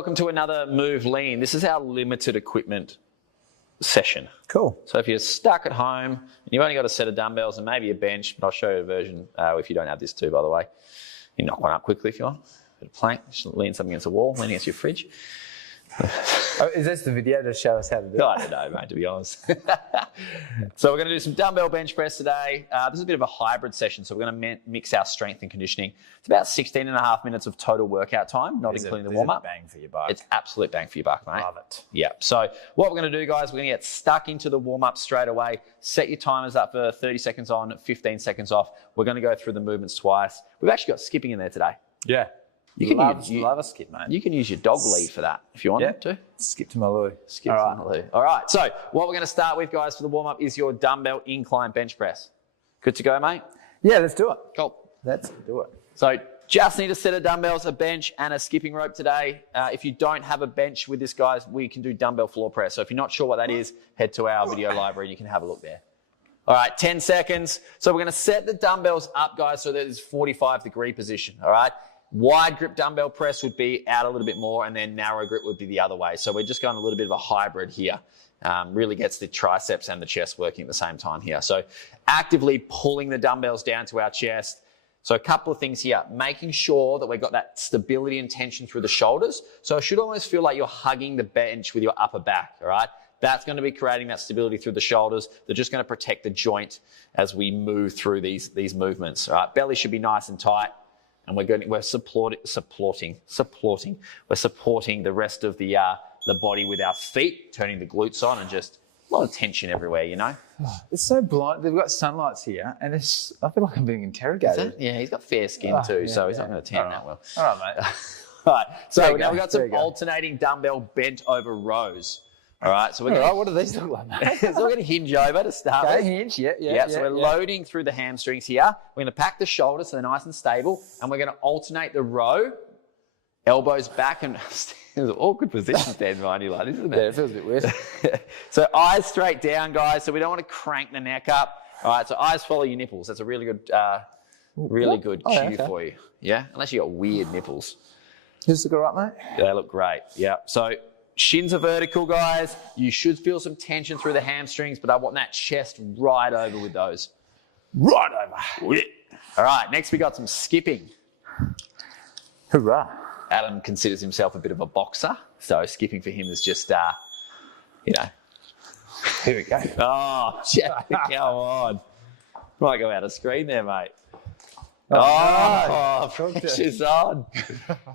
welcome to another Move Lean. This is our limited equipment session. Cool. So if you're stuck at home and you've only got a set of dumbbells and maybe a bench, but I'll show you a version if you don't have this too, by the way. You knock one up quickly if you want. Bit of plank, just lean something against the wall, lean against your fridge. Is this the video to show us how to do it? I don't know, mate, to be honest. So we're going to do some dumbbell bench press today. This is a bit of a hybrid session, so we're going to mix our strength and conditioning. It's about 16 and a half minutes of total workout time, not including the warm-up. Bang for your buck. It's absolute bang for your buck, mate. Love it. Yeah. So what we're going to do, guys, we're going to get stuck into the warm-up straight away. Set your timers up for 30 seconds on, 15 seconds off. We're going to go through the movements twice. We've actually got skipping in there today. Yeah. You can love a skip, mate. You can use your dog lead for that if you want to. Skip to my loo. Skip to my loo. All right. So what we're going to start with, guys, for the warm-up is your dumbbell incline bench press. Good to go, mate? Yeah, let's do it. Cool. Let's do it. So just need a set of dumbbells, a bench, and a skipping rope today. If you don't have a bench with this, guys, we can do dumbbell floor press. So if you're not sure what that is, head to our video library and you can have a look there. All right, 10 seconds. So we're going to set the dumbbells up, guys, so that it's 45-degree position, all right? Wide grip dumbbell press would be out a little bit more, and then narrow grip would be the other way. So we're just going a little bit of a hybrid here. Really gets the triceps and the chest working at the same time here. So actively pulling the dumbbells down to our chest. So a couple of things here, making sure that we've got that stability and tension through the shoulders. So it should almost feel like you're hugging the bench with your upper back, all right? That's going to be creating that stability through the shoulders. They're just going to protect the joint as we move through these movements, all right? Belly should be nice and tight. And we're supporting the rest of the body with our feet, turning the glutes on, and just a lot of tension everywhere, you know. It's so blind. They've got sunlights here, and I feel like I'm being interrogated. Yeah, he's got fair skin too, so he's not going to tan that well. All right, mate. All right, so now we've got some alternating dumbbell bent over rows. All right, so we're going. What do these look like, mate? So we're going to hinge over to start with. Hinge, So we're loading through the hamstrings here. We're going to pack the shoulders so they're nice and stable, and we're going to alternate the row, elbows back, and it's an awkward position standing behind you like this, isn't it? Yeah, it feels a bit weird. So eyes straight down, guys. So we don't want to crank the neck up. All right, so eyes follow your nipples. That's a really good, cue for you. Yeah, unless you got weird nipples. Does it look all right, mate? They look great. Yeah. So shins are vertical, guys. You should feel some tension through the hamstrings, but I want that chest right over with those. Right over. Yeah. All right, next we got some skipping. Hoorah. Adam considers himself a bit of a boxer, so skipping for him is just, Here we go. Oh, Jack, come on. Might go out of screen there, mate. Pressure's on.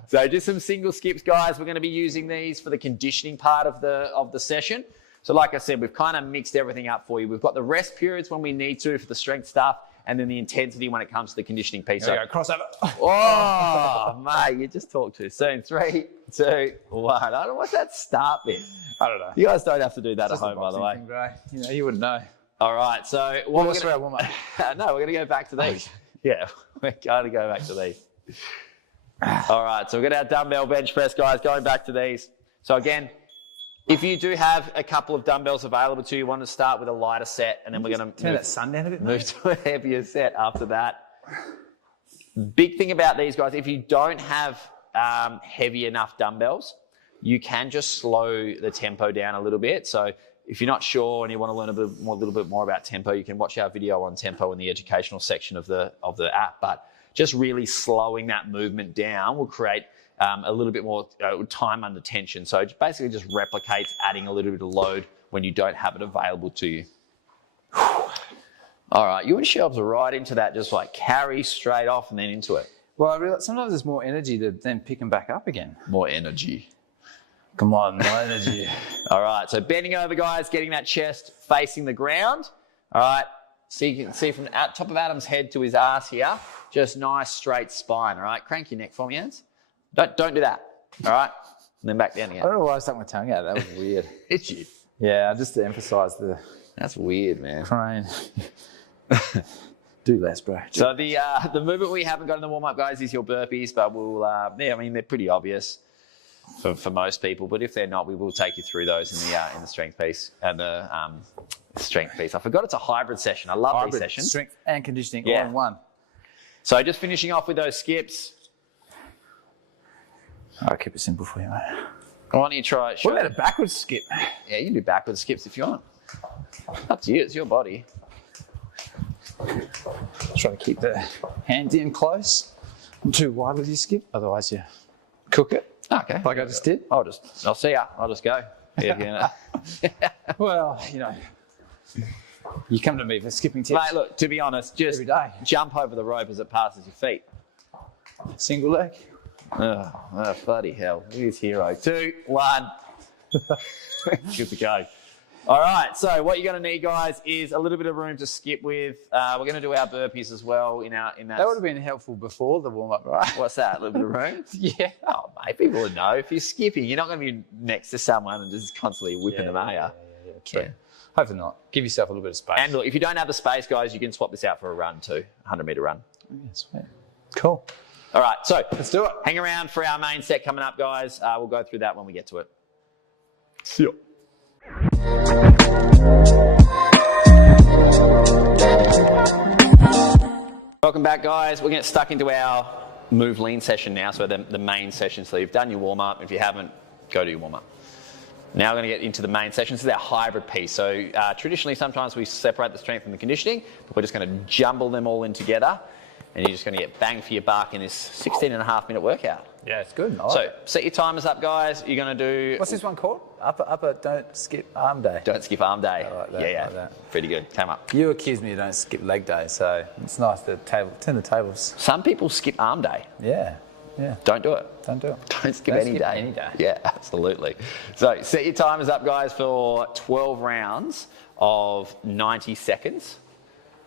So just some single skips, guys. We're going to be using these for the conditioning part of the session. So like I said, we've kind of mixed everything up for you. We've got the rest periods when we need to for the strength stuff, and then the intensity when it comes to the conditioning piece. There we go, crossover. Oh, mate, you just talked too soon. 3, 2, 1. I don't know what's that start bit. I don't know. You guys don't have to do that at home, by the way. Thing, bro. You wouldn't know. All right, so No, we're going to go back to these. Yeah, we're going to go back to these. All right, so we've got our dumbbell bench press, guys, going back to these. So again, if you do have a couple of dumbbells available to you, you want to start with a lighter set, and then we're going to turn that sun down a bit, move to a heavier set after that. Big thing about these, guys, if you don't have heavy enough dumbbells, you can just slow the tempo down a little bit. So if you're not sure and you want to learn a little bit more about tempo, you can watch our video on tempo in the educational section of the app. But just really slowing that movement down will create a little bit more time under tension. So it basically just replicates adding a little bit of load when you don't have it available to you. All right, you and Shelves are right into that, just like carry straight off and then into it. Well, I realize sometimes there's more energy to then pick them back up again. More energy. Come on, more energy. All right, so bending over, guys, getting that chest facing the ground. All right, so you can see from the top of Adam's head to his ass here, just nice straight spine. All right, crank your neck for me, hands. Don't do that. All right, and then back down again. I don't know why I stuck my tongue out. That was weird. It's you. Yeah, just to emphasise the. That's weird, man. Crane. Do less, bro. So the movement we haven't got in the warm up, guys, is your burpees, but we'll they're pretty obvious for most people. But if they're not, we will take you through those in the strength piece and the strength piece. I forgot it's a hybrid session. I love these sessions. Strength and conditioning all in one. So just finishing off with those skips. I'll keep it simple for you, mate. Why don't you try it? What about a backwards skip? Yeah, you can do backwards skips if you want. Up to you. It's your body. Try to keep the hands in close. Not too wide with your skip, otherwise you cook it. Okay. Like I just did. I'll see ya. I'll just go. Yeah, Well, you know, you come to me for skipping tips. Mate, look, to be honest, just every day. jump over the rope as it passes your feet. Single leg. Oh, bloody hell. Here's hero. 2, 1. Good to go. All right, so what you're going to need, guys, is a little bit of room to skip with. We're going to do our burpees as well in that. That would have been helpful before the warm-up, right? What's that, a little bit of room? Yeah. Oh, mate, people would know. If you're skipping, you're not going to be next to someone and just constantly whipping them, are you? True. Yeah. Hopefully not. Give yourself a little bit of space. And look, if you don't have the space, guys, you can swap this out for a run too, 100-metre run. Yeah, sweet. Cool. All right, so Let's do it. hang around for our main set coming up, guys. We'll go through that when we get to it. See ya. Welcome back, guys. We're going to get stuck into our move lean session now, so the main session. So you've done your warm-up. If you haven't, go do your warm-up. Now we're going to get into the main session. This is our hybrid piece. So traditionally, sometimes we separate the strength and the conditioning, but we're just going to jumble them all in together, and you're just going to get bang for your buck in this 16.5-minute workout. Yeah, it's good. I like So it. set your timers up, guys. You're going to do... What's this one called? Upper don't skip arm day. Don't skip arm day. I like that, Yeah, I yeah. like that. Pretty good. Come up. You accuse me you don't skip leg day, so it's nice to turn the tables. Some people skip arm day. Yeah, yeah. Don't do it. Don't do it. Don't skip Don't any skip day. any day. Yeah, absolutely. So set your timers up, guys, for 12 rounds of 90 seconds.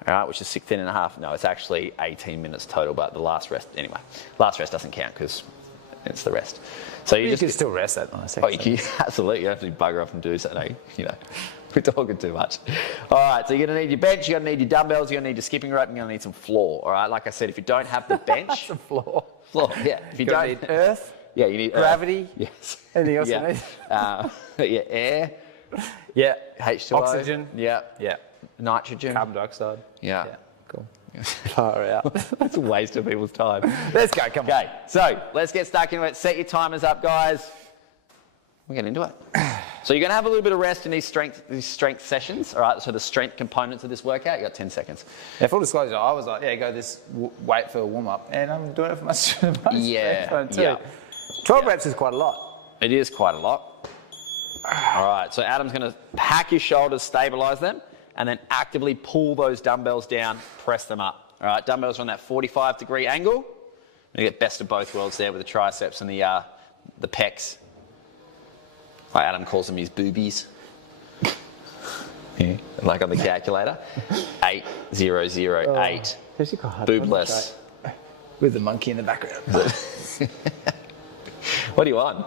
All right, which is 16 and a half. No, it's actually 18 minutes total, but the last rest, anyway. Last rest doesn't count because it's the rest. So You can still rest that on a second. Oh, you can, absolutely. You don't have to bugger off and do something. You know, we're talking too much. All right, so you're going to need your bench, you're going to need your dumbbells, you're going to need your skipping rope, and you're going to need some floor. All right, like I said, if you don't have the bench... the floor. Floor, yeah. If you You're don't gonna need earth, yeah, you need gravity. Yes. Anything else yeah. you need? Yeah, air, Yeah. H2O. Oxygen. Yeah. Yeah. Nitrogen. Carbon dioxide. Yeah. Yeah. Cool. Far out. That's a waste of people's time. Let's go. Come on. Okay, so let's get stuck into it. Set your timers up, guys. We'll get into it. So you're going to have a little bit of rest in these strength sessions. All right, so the strength components of this workout, you got 10 seconds. Yeah, full disclosure, I was like, yeah, go this weight for a warm up, and I'm doing it for my strength too. yeah. 12 reps is quite a lot. It is quite a lot. All right, so Adam's going to pack his shoulders, stabilize them, and then actively pull those dumbbells down, press them up. All right, dumbbells are on that 45-degree angle. You get best of both worlds there with the triceps and the pecs. Like Adam calls them his boobies. Yeah. Like on the calculator. 8008. Boobless. With the monkey in the background. What do you want?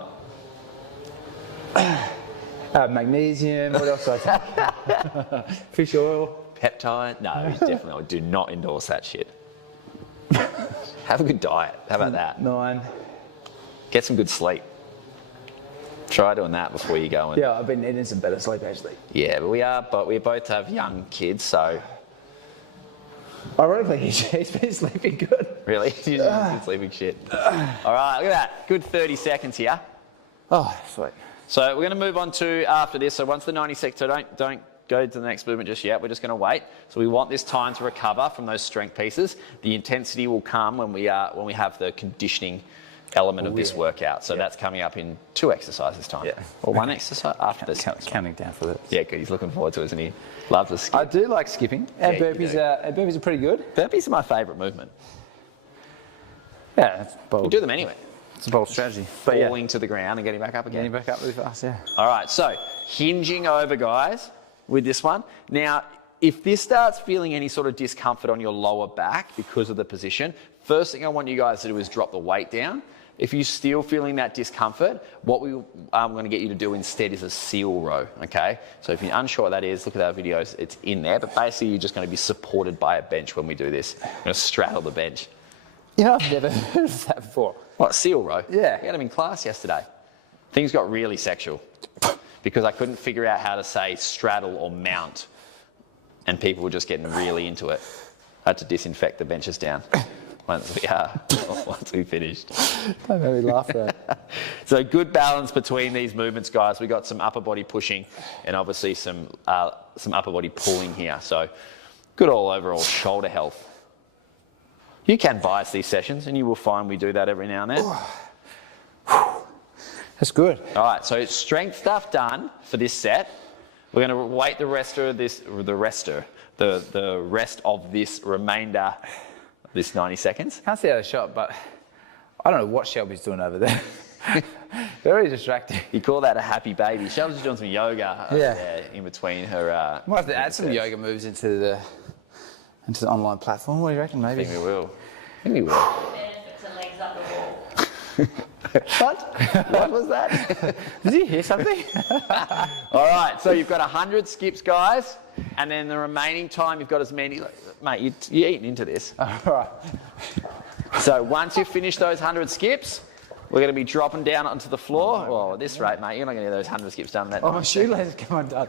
Magnesium, what else do I take? Fish oil. Peptide? No, definitely. I do not endorse that shit. Have a good diet. How about that? 9. Get some good sleep. Try doing that before you go. Yeah, I've been needing some better sleep actually. Yeah, but we both have young kids, so. Ironically, he's been sleeping good. Really? He's been sleeping shit. All right, look at that. Good 30 seconds here. Oh, sweet. So we're going to move on to after this. So once the 90 seconds, so don't go to the next movement just yet. We're just going to wait. So we want this time to recover from those strength pieces. The intensity will come when we have the conditioning element of this workout. So that's coming up in 2 exercises time. Yeah. Or 1 exercise after this. Counting down for this. Yeah, good. He's looking forward to it, isn't he? Loves to skip. I do like skipping, and Yeah, you burpees are pretty good. Burpees are my favourite movement. Yeah, it's bold. We do them anyway. It's a bold strategy. But yeah, Falling to the ground and getting back up again. getting back up really fast, yeah. All right, so hinging over, guys, with this one. Now, if this starts feeling any sort of discomfort on your lower back because of the position, first thing I want you guys to do is drop the weight down. If you're still feeling that discomfort, what I'm going to get you to do instead is a seal row, okay? So if you're unsure what that is, look at our videos, it's in there. But basically, you're just going to be supported by a bench when we do this. You're going to straddle the bench. You know, I've never heard of that before. What, seal row? Yeah. We had them in class yesterday. Things got really sexual because I couldn't figure out how to say straddle or mount. And people were just getting really into it. I had to disinfect the benches down. once we finished. That made me laugh though. So good balance between these movements, guys. We got some upper body pushing and obviously some upper body pulling here. So good overall shoulder health. You can bias these sessions, and you will find we do that every now and then. That's good. All right, so strength stuff done for this set. We're going to wait the rest of this remainder of this 90 seconds. Can't see out of shot, but I don't know what Shelby's doing over there. Very distracting. You call that a happy baby. Shelby's doing some yoga over there in between her. Might have to add some yoga moves into the online platform. What do you reckon? Maybe. I think we will. Benefit to legs up the wall. What? What was that? Did you hear something? All right, so you've got 100 skips, guys, and then the remaining time you've got as many. Mate, you're eating into this. All right. So once you finish those 100 skips, we're going to be dropping down onto the floor. Well, at this rate, mate, you're not going to get those 100 skips done that. Oh, my shoelaces come undone.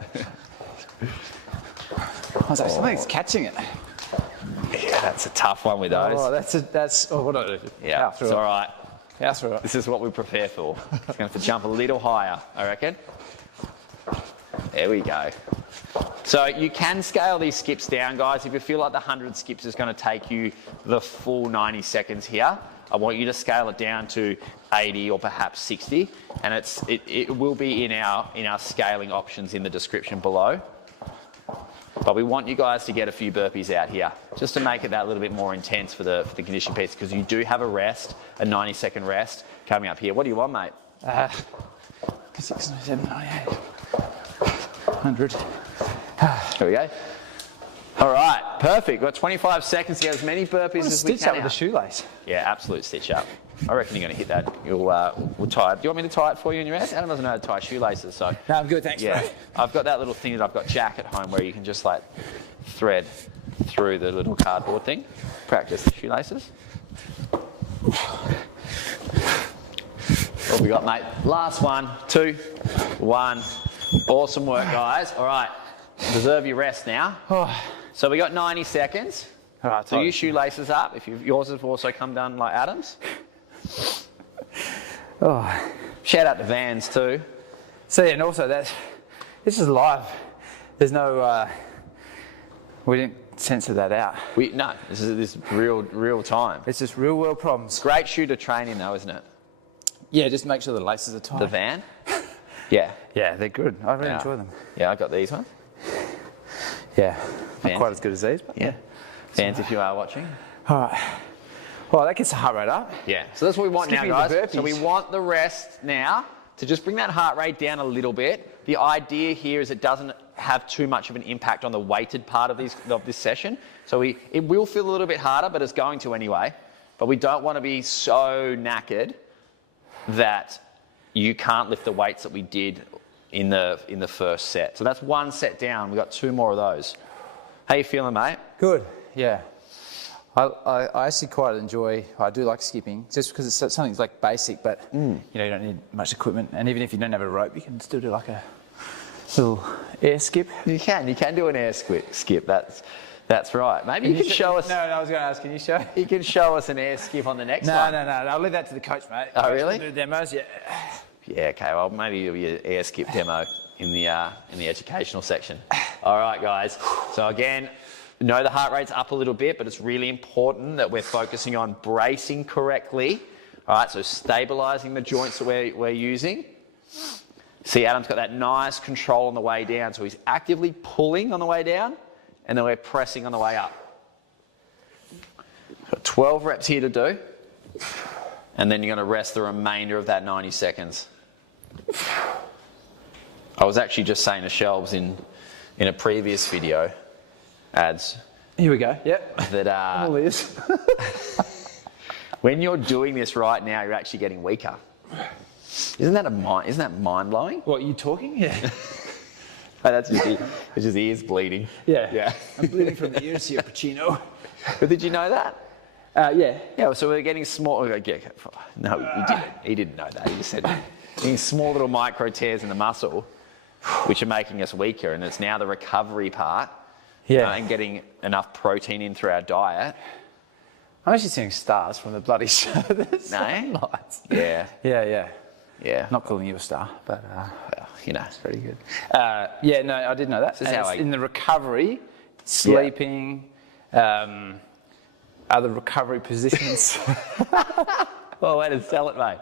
I was like, something's catching it. Yeah, that's a tough one with those. Oh, that's. Oh, what do I do? Yeah, it's all right. That's all right. This is what we prepare for. It's going to have to jump a little higher, I reckon. There we go. So you can scale these skips down, guys. If you feel like the 100 skips is going to take you the full 90 seconds here, I want you to scale it down to 80 or perhaps 60, and it will be in our scaling options in the description below. But we want you guys to get a few burpees out here, just to make it that little bit more intense for the condition piece, because you do have a 90-second rest coming up here. What do you want, mate? 6, 7, 98, 100. Here we go. All right, perfect. We've got 25 seconds to get as many burpees as we can. Stitch up with out. the shoelace. Yeah, absolute stitch up. I reckon you're going to hit that. We'll tie it. Do you want me to tie it for you in your ass? Adam doesn't know how to tie shoelaces, so. No, I'm good, thanks, Yeah, bro. I've got that little thing that I've got Jack at home where you can just like thread through the little cardboard thing. Practice the shoelaces. What we got, mate? Last one, 2, 1. Awesome work, guys. All right, deserve your rest now. So we got 90 seconds. All right, So you shoelaces up. If yours have also come done like Adam's. Oh. Shout out to Vans too. So, yeah, and also this is live. There's no, we didn't censor that out. No, this is real time. It's just real world problems. Great shoe to train in though, isn't it? Yeah, just make sure the laces are tight. The Van? Yeah. Yeah, they're good. I really enjoy them. Yeah, I got these ones. Yeah, Vans. not quite as good as these, but Yeah. Vans, if you are watching. All right. Well, that gets the heart rate up. Yeah. So that's what we want Skipping now, the guys. So burpees. we want the rest now to just bring that heart rate down a little bit. The idea here is it doesn't have too much of an impact on the weighted part of this session. So it will feel a little bit harder, but it's going to anyway. But we don't want to be so knackered that you can't lift the weights that we did in the first set. So that's one set down. We've got 2 more of those. How you feeling, mate? Good, yeah. I actually quite enjoy, I do like skipping, just because it's something like basic, but you don't need much equipment. And even if you don't have a rope, you can still do like a little air skip. You can do an air skip. That's right. Maybe you can show us. No, I was going to ask, can you show? You can show us an air skip on the next one. No, I'll leave that to the coach, mate. Oh, Coach really? will do demos, yeah. Yeah, okay, well, maybe it'll be an air skip demo in the educational section. All right, guys. So again, know the heart rate's up a little bit, but it's really important that we're focusing on bracing correctly. All right, so stabilizing the joints that we're using. See, Adam's got that nice control on the way down, so he's actively pulling on the way down, and then we're pressing on the way up. Got 12 reps here to do, and then you're going to rest the remainder of that 90 seconds. I was actually just saying to Shelves in a previous video, ads. Here we go, yep. That All ears. when you're doing this right now, you're actually getting weaker. Isn't that mind blowing? What, you talking? Yeah. Oh, that's just ears bleeding. Yeah. I'm bleeding from the ears here, Pacino. But did you know that? Yeah. Yeah. So we're getting small. No, he didn't know that. He just said getting small little micro tears in the muscle, which are making us weaker, and it's now the recovery part. Yeah. And getting enough protein in through our diet I'm actually seeing stars from the bloody show. There's some lights. Yeah. Yeah. Not calling you a star, but Well, you know. it's pretty good. Yeah, no, I did know that. This is how in the recovery, sleeping, other recovery positions. Well, way to sell it, mate.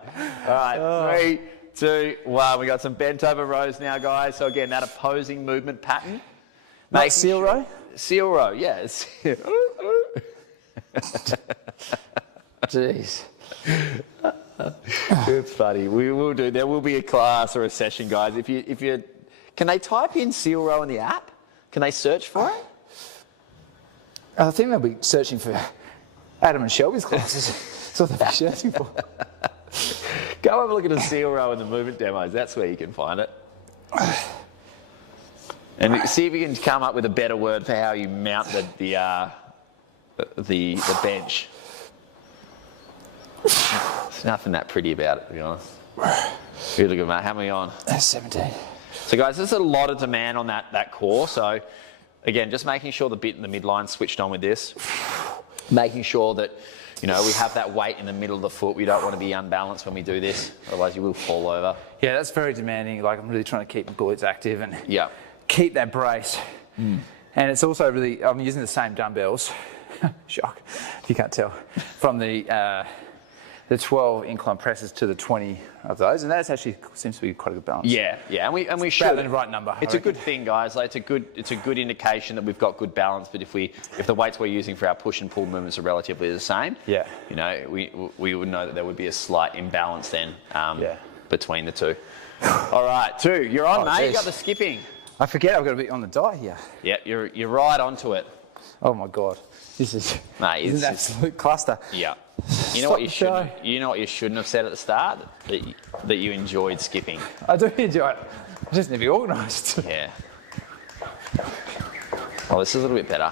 All right, 3, 2, 1. We got some bent over rows now, guys. So again, that opposing movement pattern. Not seal row? Seal row, yes. Jeez. It's funny. We will do. There will be a class or a session, guys. If you, can they type in seal row in the app? Can they search for it? I think they'll be searching for Adam and Shelby's classes. That's what they'll be searching for. Go have a look at a seal row in the movement demos. That's where you can find it. And see if you can come up with a better word for how you mount the bench. There's nothing that pretty about it, to be honest. Really good, mate. How many on? 17. So, guys, there's a lot of demand on that core. So, again, just making sure the bit in the midline switched on with this. Making sure that, you know, we have that weight in the middle of the foot. We don't want to be unbalanced when we do this. Otherwise, you will fall over. Yeah, that's very demanding. Like, I'm really trying to keep the glutes active and keep that brace. And it's also really, I'm using the same dumbbells. Shock, if you can't tell. From the 12 incline presses to the 20 of those, and that actually seems to be quite a good balance. Yeah, and we should. About the right number. It's a good thing, guys. Like, it's a good indication that we've got good balance. But if the weights we're using for our push and pull movements are relatively the same, you know, we would know that there would be a slight imbalance then between the two. All right, 2, you're on, mate. You got the skipping. I forget I've got to be on the die here. Yeah, you're right onto it. Oh my god, this is mate, an absolute cluster. Yeah. You know what you shouldn't. You know what you shouldn't have said at the start, that you enjoyed skipping. I do enjoy it. I just need to be organised. Yeah. Well, this is a little bit better.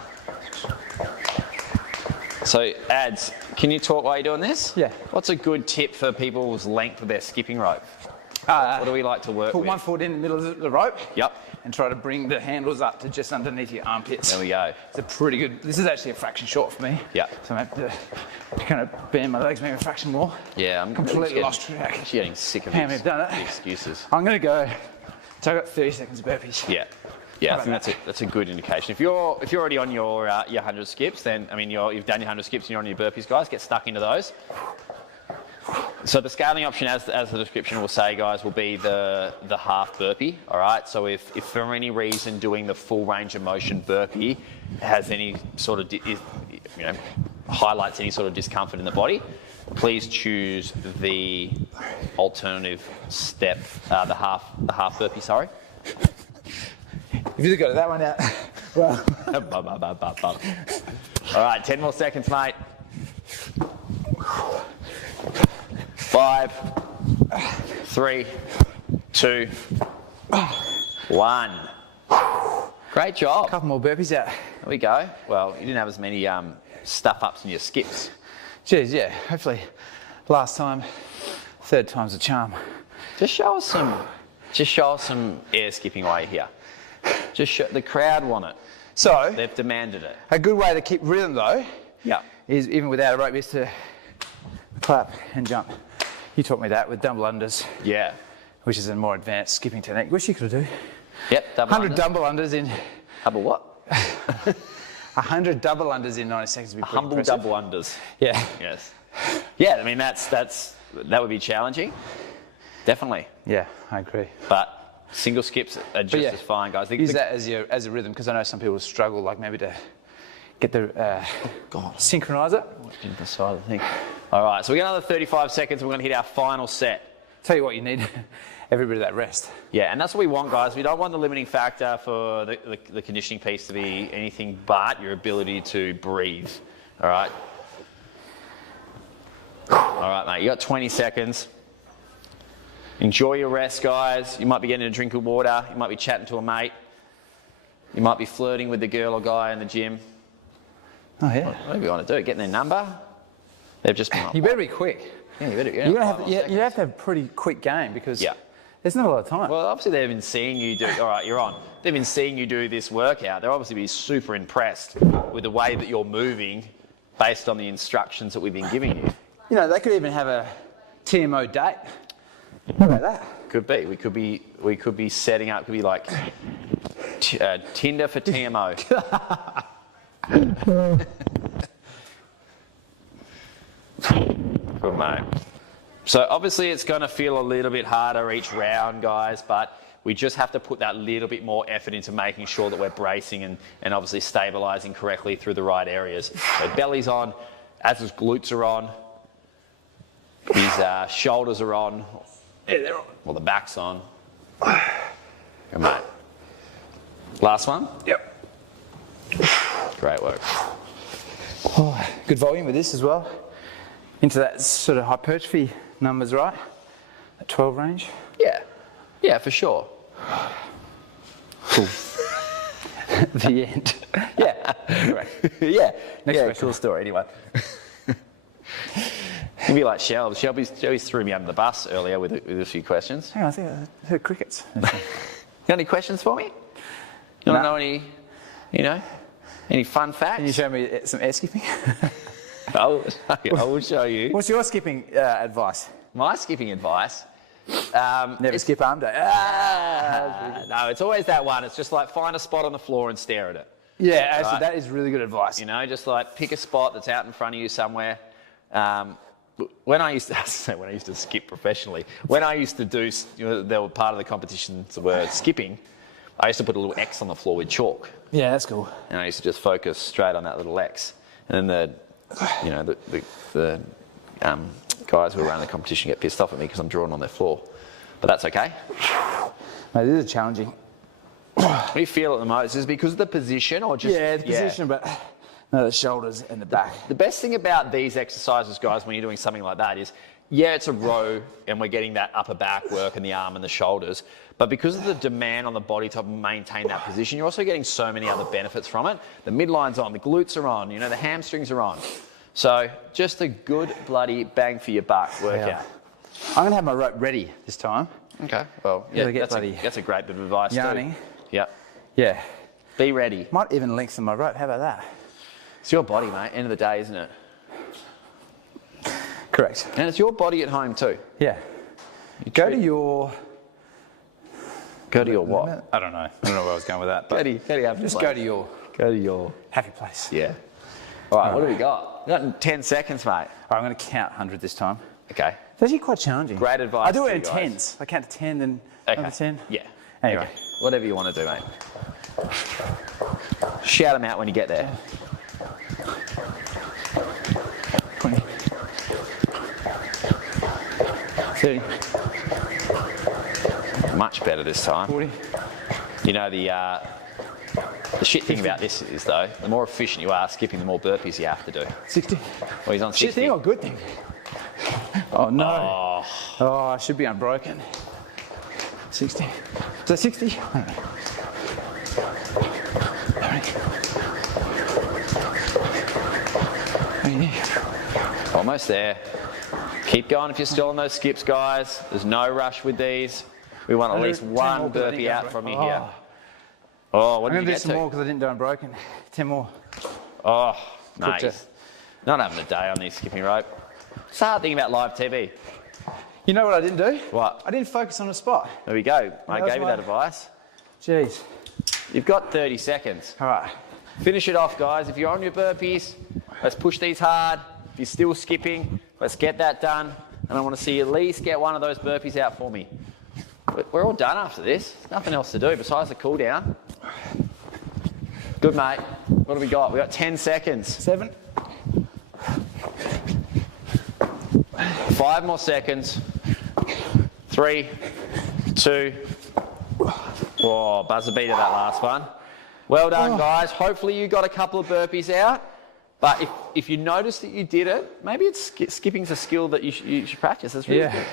So, Ads, can you talk while you're doing this? Yeah. What's a good tip for people's length of their skipping rope? What do we like to work Put with? one foot in the middle of the rope. Yep. And try to bring the handles up to just underneath your armpits. There we go. It's a pretty good. This is actually a fraction short for me. Yeah. So I have to kind of bend my legs maybe a fraction more. Yeah, I'm completely lost track. I'm getting sick of How we've done it. the excuses. I'm going to go. So I've got 30 seconds of burpees. Yeah. Yeah, I think that's a good indication. If you're already on your 100 skips, then I mean you've done your 100 skips and you're on your burpees, guys. Get stuck into those. So the scaling option, as the description will say, guys, will be the half burpee. All right. So if for any reason doing the full range of motion burpee has any sort of highlights any sort of discomfort in the body, please choose the alternative step, the half burpee. Sorry. You've either got that one out. Well. All right. 10 more seconds, mate. 5, 3, 2, 1. Great job. A couple more burpees out. There we go. Well, you didn't have as many stuff ups in your skips. Jeez, yeah. Hopefully, last time, third time's a charm. Just show us some air skipping while you're here. The crowd want it. So they've demanded it. A good way to keep rhythm though, is even without a rope, is to clap and jump. You taught me that with dumbbell unders. Yeah. Which is a more advanced skipping technique, which you could do. Yep, 100 dumbbell unders in. Double what? 100 double unders in 90 seconds would be pretty humble impressive. double unders. Yeah. Yes. Yeah, I mean that would be challenging. Definitely. Yeah, I agree. But single skips are just as fine, guys. Use that as a rhythm, because I know some people struggle, like maybe to get the synchronize it. Into the side of the thing. All right, so we got another 35 seconds. We're going to hit our final set. Tell you what, you need every bit of that rest. Yeah, and that's what we want, guys. We don't want the limiting factor for the conditioning piece to be anything but your ability to breathe. All right. All right, mate. You got 20 seconds. Enjoy your rest, guys. You might be getting a drink of water. You might be chatting to a mate. You might be flirting with the girl or guy in the gym. Oh yeah. Whatever you want to do, getting their number. They've just been. You better be quick. Yeah, you better. You're gonna have. You have to have a pretty quick game, because there's not a lot of time. Well, obviously they've been seeing you do. All right, you're on. They've been seeing you do this workout. They're obviously be super impressed with the way that you're moving based on the instructions that we've been giving you. You know, they could even have a TMO date. How about that? Could be. We could be setting up. Could be like Tinder for TMO. Good mate. So obviously it's going to feel a little bit harder each round, guys, but we just have to put that little bit more effort into making sure that we're bracing and obviously stabilizing correctly through the right areas. So belly's on, as his glutes are on, his shoulders are on. Yeah, they're on. Well, the back's on. Good mate. Last one? Yep. Great work. Oh, good volume with this as well. Into that sort of hypertrophy numbers, right? At 12 range. Yeah. Yeah, for sure. Cool. The end. Yeah. Correct. Yeah. Next question. Cool story. Anyway. It'd be like Shelby. Shelby threw me under the bus earlier with a few questions. Hang on, I think I heard crickets. Got any questions for me? You want to know any fun facts? Can you show me some air skipping? I will show you. What's your skipping advice? My skipping advice? Never skip arm day. No, it's always that one. It's just like find a spot on the floor and stare at it. Yeah, actually, Right. that is really good advice. You know, just like pick a spot that's out in front of you somewhere. When I used to skip professionally, when I used to do, there were part of the competitions were skipping, I used to put a little X on the floor with chalk. Yeah, that's cool. And I used to just focus straight on that little X. And then the guys who were around the competition get pissed off at me because I'm drawing on their floor. But that's okay. Mate, this is challenging. What do you feel at the moment? Is this because of the position or just... Yeah, the position, but no, the shoulders and the back. The best thing about these exercises, guys, when you're doing something like that is, yeah, it's a row and we're getting that upper back work and the arm and the shoulders. But because of the demand on the body to maintain that position, you're also getting so many other benefits from it. The midline's on, the glutes are on, the hamstrings are on. So just a good bloody bang for your buck workout. Yeah. I'm going to have my rope ready this time. Okay. Well, yeah, that's a great bit of advice Yarning. too. Yep. Yeah. Be ready. Might even lengthen my rope. How about that? It's your body, mate. End of the day, isn't it? Correct. And it's your body at home too. Yeah. Go to your what? I don't know. I don't know where I was going with that. But Just go to your happy place. Yeah. All right. What do we got? We got 10 seconds, mate. All right, I'm going to count 100 this time. Okay. It's actually quite challenging. Great advice. I do it in guys. tens. I count to 10, then another 10. Yeah. Anyway. Okay. Whatever you want to do, mate. Shout them out when you get there. 20. 30. Much better this time. 40. You know, the shit thing about this is, though, the more efficient you are skipping, the more burpees you have to do. 60. Well, he's on 60. Shit thing or good thing? Oh, no. Oh, I should be unbroken. 60. Is that 60? Almost there. Keep going if you're still on those skips, guys. There's no rush with these. We want at least one burpee out from you here. Oh, what did you get to? I'm going to do some more because I didn't do unbroken. 10 more. Oh, nice. Not having a day on this skipping rope. It's the hard thing about live TV. You know what I didn't do? What? I didn't focus on a spot. There we go. I gave you that advice. Jeez. You've got 30 seconds. All right. Finish it off, guys. If you're on your burpees, let's push these hard. If you're still skipping, let's get that done. And I want to see you at least get one of those burpees out for me. We're all done after this. There's nothing else to do besides the cool down. Good, mate. What do we got? We got 10 seconds. 7. 5 more seconds. 3, 2. Oh, buzzer beater that last one. Well done, guys. Hopefully you got a couple of burpees out. But if you notice that you did it, maybe skipping's a skill that you should practice. That's really good.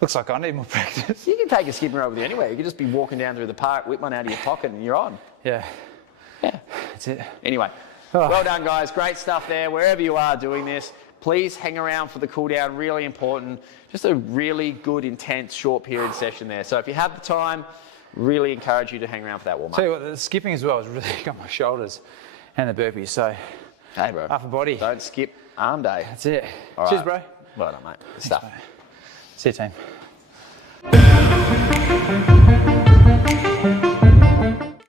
Looks like I need more practice. You can take a skipping rope with you anywhere. You can just be walking down through the park, whip one out of your pocket, and you're on. Yeah. Yeah. That's it. Anyway, well done, guys. Great stuff there. Wherever you are doing this, please hang around for the cool down. Really important. Just a really good, intense, short period session there. So if you have the time, really encourage you to hang around for that warm-up. Tell you what, the skipping as well has really got my shoulders and the burpees. So Hey, bro. Upper body. Don't skip arm day. That's it. All Cheers, right. bro. Well done, mate. Good stuff. See you, team.